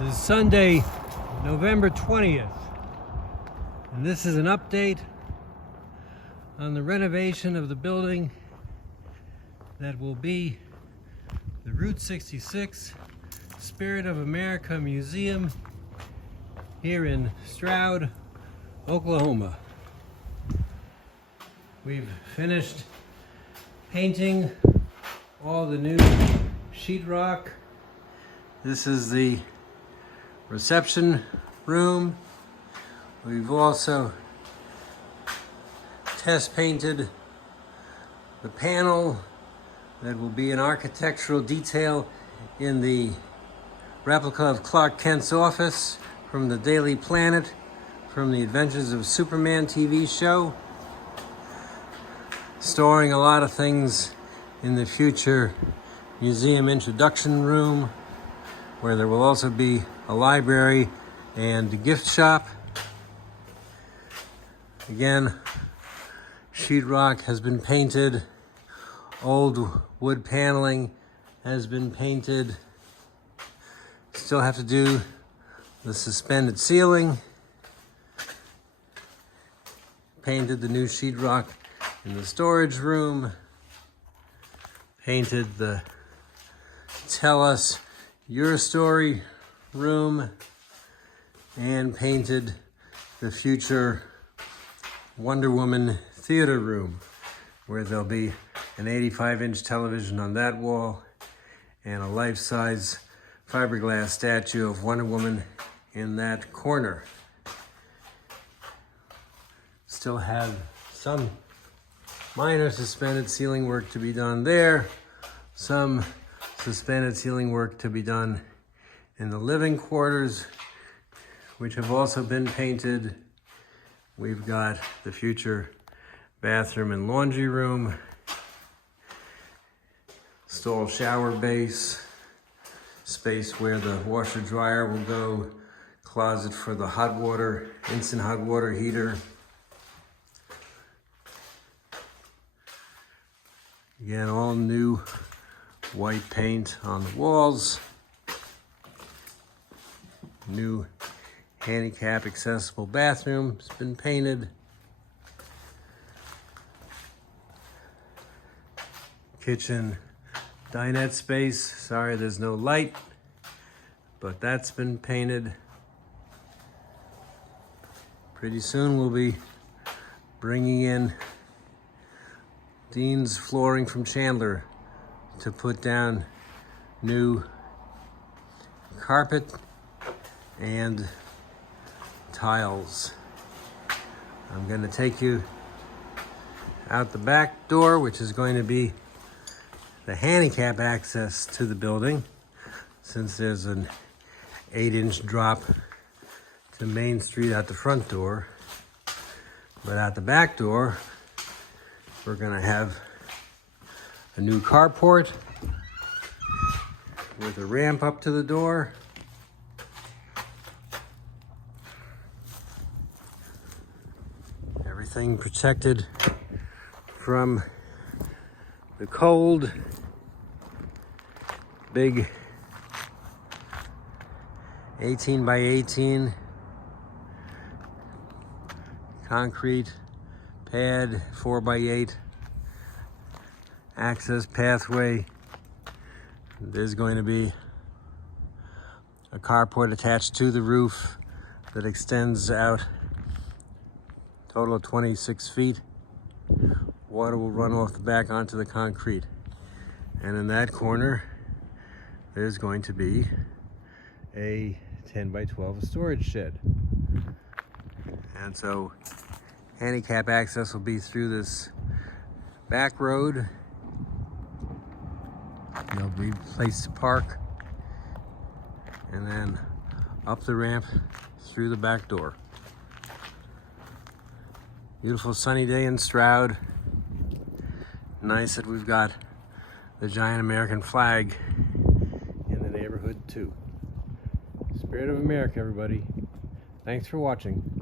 This is Sunday, November 20th, and this is an update on the renovation of the building that will be the Route 66 Spirit of America Museum here in Stroud, Oklahoma. We've finished painting all the new sheetrock. This is the reception room. We've also test painted the panel that will be an architectural detail in the replica of Clark Kent's office from the Daily Planet, from the Adventures of Superman TV show, storing a lot of things in the future museum introduction room, where there will also be a library and a gift shop. Again, sheetrock has been painted, old wood paneling has been painted. Still have to do the suspended ceiling. Painted the new sheetrock in the storage room. Painted the Tell Us Your Story room, and painted the future Wonder Woman theater room, where there'll be an 85-inch television on that wall and a life-size fiberglass statue of Wonder Woman in that corner. Still have some minor suspended ceiling work to be done there, some suspended ceiling work to be done in the living quarters, which have also been painted. We've got the future bathroom and laundry room, stall shower base, space where the washer dryer will go, closet for the hot water, instant hot water heater. Again, all new white paint on the walls. New handicap accessible bathroom has been painted. Kitchen dinette space. Sorry there's no light, but that's been painted. Pretty soon we'll be bringing in Dean's Flooring from Chandler to put down new carpet and tiles. I'm going to take you out the back door, which is going to be the handicap access to the building, since there's an 8-inch drop to Main Street at the front door. But at the back door, we're going to have a new carport with a ramp up to the door. Everything protected from the cold. Big 18 by 18 concrete pad, 4 by 8 access pathway. There's going to be a carport attached to the roof that extends out, total of 26 feet. Water will run off the back onto the concrete. And in that corner, there's going to be a 10 by 12 storage shed. And so handicap access will be through this back road. There'll be a place to park, and then up the ramp through the back door. Beautiful sunny day in Stroud. Nice that we've got the giant American flag in the neighborhood too. Spirit of America, everybody. Thanks for watching.